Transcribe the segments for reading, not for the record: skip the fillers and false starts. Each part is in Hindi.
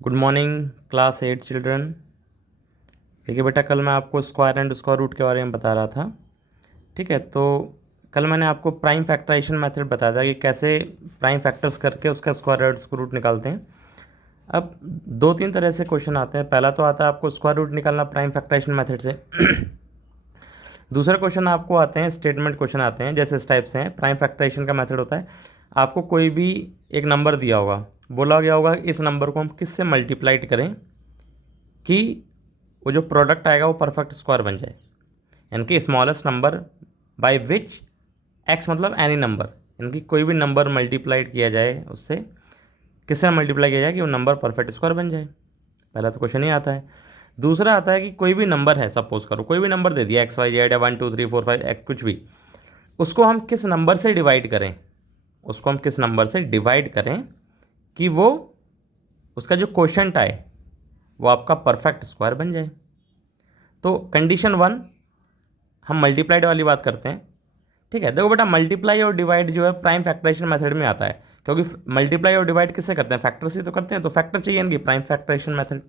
Good morning class 8 children. देखिए बेटा, कल मैं आपको स्क्वायर एंड स्क्वायर रूट के बारे में बता रहा था। ठीक है, तो कल मैंने आपको प्राइम फैक्टराइजेशन मेथड बताया था कि कैसे प्राइम फैक्टर्स करके उसका स्क्वायर एंड स्क्वायर रूट निकालते हैं। अब दो तीन तरह से क्वेश्चन आते हैं। पहला तो आता है आपको स्क्वायर रूट निकालना प्राइम फैक्टराइजेशन मेथड से। दूसरा क्वेश्चन आपको आते हैं स्टेटमेंट क्वेश्चन आते हैं, जैसे इस टाइप से हैं। प्राइम फैक्टराइजेशन का मेथड होता है, आपको कोई भी एक नंबर दिया होगा, बोला गया होगा इस नंबर को हम किससे मल्टीप्लाइड करें कि वो जो प्रोडक्ट आएगा वो परफेक्ट स्क्वायर बन जाए। यानी कि smallest number by which x, मतलब एनी नंबर, यानी कि कोई भी नंबर मल्टीप्लाइड किया जाए उससे, किससे मल्टीप्लाई किया जाए कि वो नंबर परफेक्ट स्क्वायर बन जाए। पहला तो क्वेश्चन ही आता है। दूसरा आता है कि कोई भी नंबर है, सपोज करो कोई भी नंबर दे दिया XYZ या 1 2 3 4 5 एक्स कुछ भी, उसको हम किस नंबर से डिवाइड करें, उसको हम किस नंबर से डिवाइड करें कि वो उसका जो क्वोशंट आए वो आपका परफेक्ट स्क्वायर बन जाए। तो कंडीशन 1 हम मल्टीप्लाइड वाली बात करते हैं। ठीक है, देखो बेटा, मल्टीप्लाई और डिवाइड जो है प्राइम फैक्टराइजेशन मेथड में आता है, क्योंकि मल्टीप्लाई और डिवाइड किससे करते हैं, फैक्टर से तो करते हैं, तो फैक्टर चाहिए इनकी प्राइम फैक्टराइजेशन मेथड।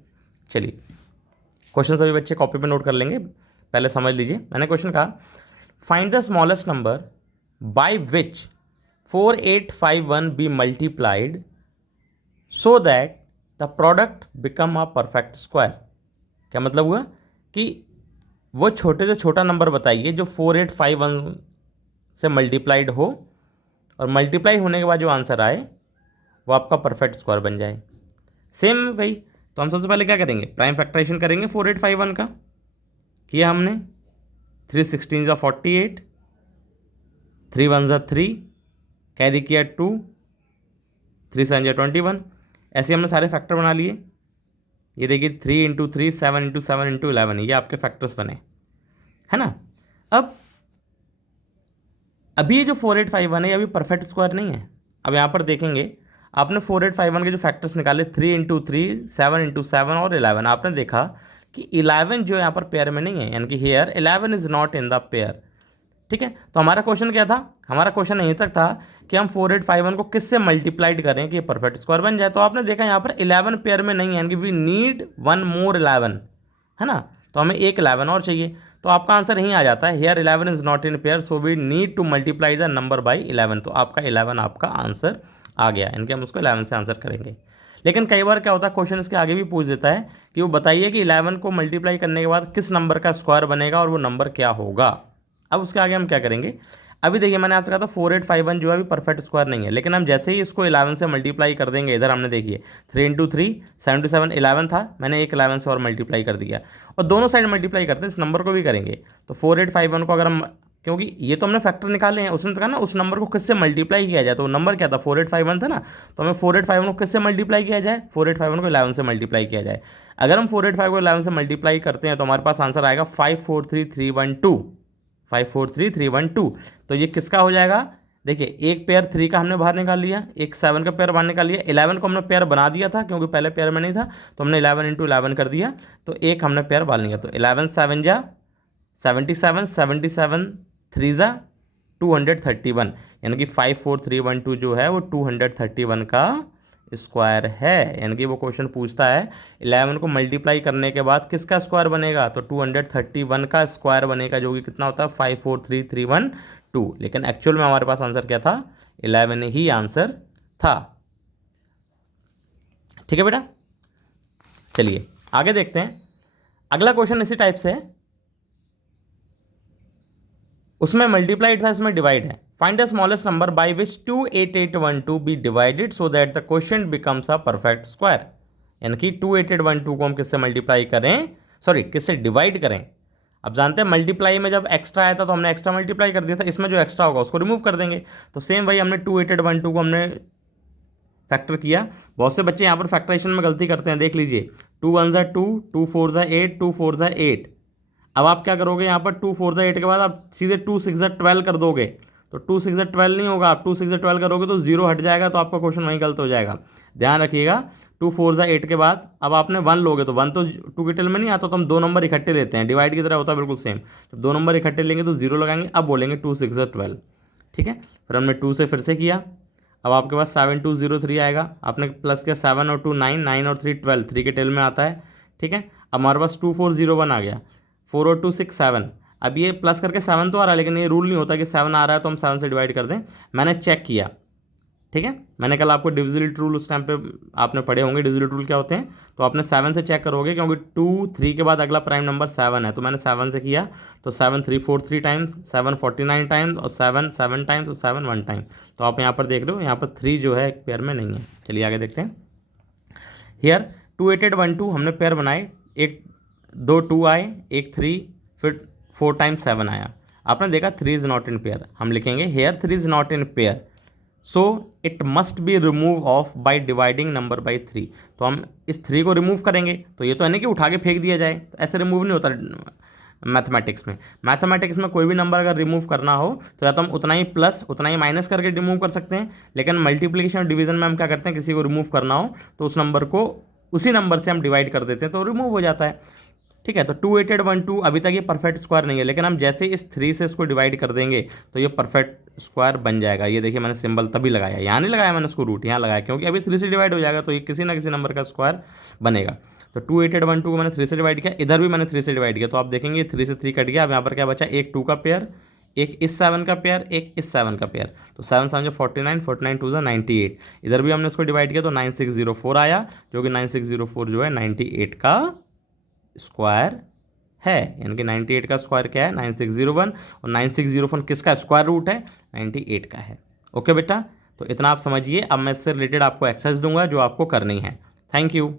चलिए क्वेश्चन सभी बच्चे कॉपी पे नोट कर लेंगे, पहले समझ लीजिए। मैंने क्वेश्चन कहा, find the smallest number by which 4851 be multiplied so that the product become a perfect square. क्या मतलब हुआ कि वो छोटे से छोटा नंबर बताइए जो 4851 से मल्टीप्लाइड हो, और मल्टीप्लाई होने के बाद जो आंसर आए वो आपका परफेक्ट स्क्वायर बन जाए। सेम वही, तो हम सबसे पहले क्या करेंगे, प्राइम फैक्टराइजेशन करेंगे 4851 का। किया हमने, 3 16 ज़ा 48, 3 1 ज़ा 3, कैरी किया 2, 3 7 ज़ा 21। ऐसे हमने सारे फैक्टर बना लिए। ये देखिए 3 इंटू 3 7 इंटू 7 इंटू 11, ये आपके फैक्टर्स बने, है ना। अब अभी ये जो 4851 है ये अभी परफेक्ट स्क्वायर नहीं है। अब यहाँ पर देखेंगे, आपने 4851 के जो फैक्टर्स निकाले 3 इंटू 3 7 इंटू 7 और 11, आपने देखा कि 11 जो यहाँ पर पेयर में नहीं है, यानी कि here 11 is not in the pair. ठीक है, तो हमारा क्वेश्चन क्या था, हमारा क्वेश्चन यहीं तक था कि हम 4851 को किससे मल्टीप्लाइड करें कि ये परफेक्ट स्क्वायर बन जाए। तो आपने देखा यहाँ पर 11 पेयर में नहीं है, यानी कि वी नीड वन मोर 11, है ना। तो हमें एक 11 और चाहिए, तो आपका आंसर यहीं आ जाता है, here 11 is not in pair, so we need to multiply the number by 11। तो आपका 11 आपका आंसर आ गया, यानी कि हम उसको 11 से आंसर करेंगे। लेकिन कई बार क्या होता है, क्वेश्चन इसके आगे भी पूछ देता है कि वो बताइए कि 11 को मल्टीप्लाई करने के बाद किस नंबर का स्क्वायर बनेगा और वो नंबर क्या होगा। अब उसके आगे हम क्या करेंगे, अभी देखिए मैंने आपसे कहा था 4851 जो है अभी परफेक्ट स्क्वायर नहीं है, लेकिन हम जैसे ही इसको 11 से मल्टीप्लाई कर देंगे, इधर हमने देखिए 3 इंटू 3 7 टू 7 11 था, मैंने एक 11 से और मल्टीप्लाई कर दिया, और दोनों साइड मल्टीप्लाई करते हैं, इस नंबर को भी करेंगे। तो 4851 को अगर हम, क्योंकि ये तो हमने फैक्टर निकाले हैं, उसने तो कहा ना उस नंबर को किससे मल्टीप्लाई किया जाए, तो नंबर क्या था 4851 था ना, तो हमें 4851 को किससे मल्टीप्लाई किया जाए, 4851 को 11 से मल्टीप्लाई किया जाए। अगर हम 485 को 11 से मल्टीप्लाई करते हैं तो हमारे पास आंसर आएगा 543312, 543312। तो ये किसका हो जाएगा, देखिए एक पेयर 3 का हमने बाहर निकाल लिया, एक 7 का पेयर बाहर निकाल लिया, 11 को हमने पेयर बना दिया था क्योंकि पहले पेयर में नहीं था, तो हमने 11 इंटू 11 कर दिया, तो एक हमने पेयर बाहर लिया, तो 11 7 जा 77, 77 3 जा 231, यानी कि 54312 जो है वो 231 का स्क्वायर है। यानी कि वो क्वेश्चन पूछता है 11 को मल्टीप्लाई करने के बाद किसका स्क्वायर बनेगा, तो 231 का स्क्वायर बनेगा, जो कि कितना होता है 54331 लेकिन एक्चुअल में हमारे पास आंसर क्या था, 11 ही आंसर था। ठीक है बेटा, चलिए आगे देखते हैं। अगला क्वेश्चन इसी टाइप से है, उसमें मल्टीप्लाइड था, इसमें डिवाइड है। Find the smallest number by which 28812 be divided so that the question becomes a perfect square. यानी कि 28812 को हम किससे मल्टीप्लाई करें, सॉरी किससे डिवाइड करें। अब जानते हैं मल्टीप्लाई में जब एक्स्ट्रा आया था तो हमने एक्स्ट्रा मल्टीप्लाई कर दिया था, इसमें जो एक्स्ट्रा होगा उसको रिमूव कर देंगे। तो सेम वही हमने 28812 को हमने फैक्टर किया। बहुत से बच्चे यहाँ पर फैक्टराइजेशन में गलती करते हैं, देख लीजिए 2 1 ज़ा 2, 2 4 ज़ा 8, 2 4 ज़ा 8। अब आप क्या करोगे, यहाँ पर 2 4 ज़ा 8 के बाद आप सीधे 2 6 ज़ा 12 कर दोगे, तो 2 6 ज़ा 12 नहीं होगा, आप 2 6 ज़ा 12 करोगे तो जीरो हट जाएगा, तो आपका क्वेश्चन वहीं गलत हो जाएगा। ध्यान रखिएगा, 2 4 ज़ा 8 के बाद अब आपने 1 लोगे तो 1 तो 2 के टेल में नहीं आता, तो हम दो नंबर इकट्ठे लेते हैं, डिवाइड की तरह होता है बिल्कुल सेम। जब दो नंबर इकट्ठे लेंगे तो जीरो लगाएंगे, अब बोलेंगे 2 6 ज़ा 12। ठीक है, फिर हमने 2 से फिर से किया, अब आपके पास 7203 आएगा, आपने प्लस किया 7 और 2 9, 9 और 3 12, 3 के टेल में आता है, ठीक है। अब हमारे पास 2401 आ गया, 4 और 2 6 7। अब ये प्लस करके 7 तो आ रहा है, लेकिन ये रूल नहीं होता कि 7 आ रहा है तो हम 7 से डिवाइड कर दें। मैंने चेक किया, ठीक है। मैंने कल आपको डिविजिबिलिटी रूल उस टाइम पे आपने पढ़े होंगे, डिविजिबिलिटी रूल क्या होते हैं, तो आपने 7 से चेक करोगे, क्योंकि 2 3 के बाद अगला प्राइम नंबर 7 है, तो मैंने 7 से किया, तो 7 3 4 3 टाइम्स, 7 49 टाइम्स, और 7 7 टाइम्स, और 7 1 टाइम। तो आप यहाँ पर देख रहे हो, यहाँ पर 3 जो है एक पेयर में नहीं है। चलिए आगे देखते हैं। हियर 2 8 8 1 2 हमने पेयर बनाए, एक 2 2 आए, एक 3, फिर 4 टाइम्स 7 आया। आपने देखा 3 इज नॉट इन पेयर, हम लिखेंगे here 3 is not in pair, so it must be remove off by dividing number by 3। तो हम इस 3 को रिमूव करेंगे, तो ये तो है ना कि उठा के फेंक दिया जाए, तो ऐसे रिमूव नहीं होता मैथमेटिक्स में। मैथमेटिक्स में कोई भी नंबर अगर रिमूव करना हो तो या तो हम उतना ही प्लस उतना ही माइनस करके रिमूव कर सकते हैं, लेकिन मल्टीप्लिकेशन और डिवीजन में हम क्या करते हैं, किसी को रिमूव करना हो तो उस नंबर को उसी नंबर से हम डिवाइड कर देते हैं, तो रिमूव हो जाता है, ठीक है। तो 2 8 8 1 2 अभी तक ये परफेक्ट स्क्वायर नहीं है, लेकिन हम जैसे इस 3 से इसको डिवाइड कर देंगे तो ये परफेक्ट स्क्वायर बन जाएगा। ये देखिए मैंने सिंबल तभी लगाया, यहाँ नहीं लगाया मैंने उसको रूट, यहाँ लगाया, क्योंकि अभी 3 से डिवाइड हो जाएगा तो ये किसी ना किसी नंबर का स्क्वायर बनेगा। तो 2 8 8 1 2 को मैंने 3 से डिवाइड किया, इधर भी मैंने 3 से डिवाइड किया, तो आप देखेंगे 3 से 3 कट गया। अब यहाँ पर क्या बचा, एक 2 का पेयर, एक इस 7 का पेयर, एक इस 7 का पेयर, तो 7 7 जो 49, 49 2 जो 98। इधर भी हमने इसको डिवाइड किया तो 9604 आया, जो कि 9604 जो है 98 का स्क्वायर है, यानी कि 98 का स्क्वायर क्या है 9601, और 9601 किसका स्क्वायर रूट है 98 का है। ओके बेटा, तो इतना आप समझिए। अब मैं इससे रिलेटेड आपको एक्सरसाइज दूंगा जो आपको करनी है। Thank you.